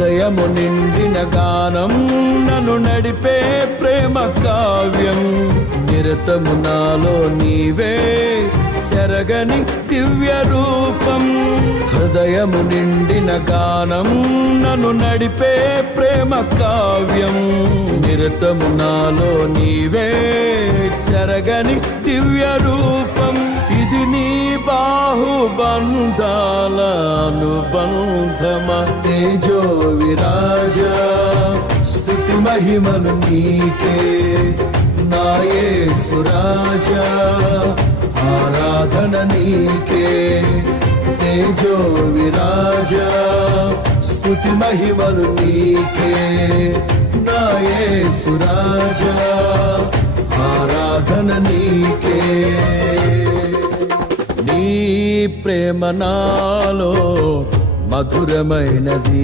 హృదయము నిండిన గానం నన్ను నడిపే ప్రేమ కావ్యం నిరతము నాలో నీవే చెరగని దివ్య రూపం హృదయము నిండిన గానం నన్ను నడిపే ప్రేమ కావ్యం నిరతము నాలో నీవే చెరగని దివ్య రూపం ఇది నీ బాహుబంధాల అనుబంధమా తేజో విరాజా స్తుతి మహిమలు నీకే నా యేసు రాజా ఆరాధన నీకే తేజో విరాజా స్తుతి మహిమలు నీకే నా యేసు రాజా ఆరాధన నీకే నీ ప్రేమ నాలో మధురమైనది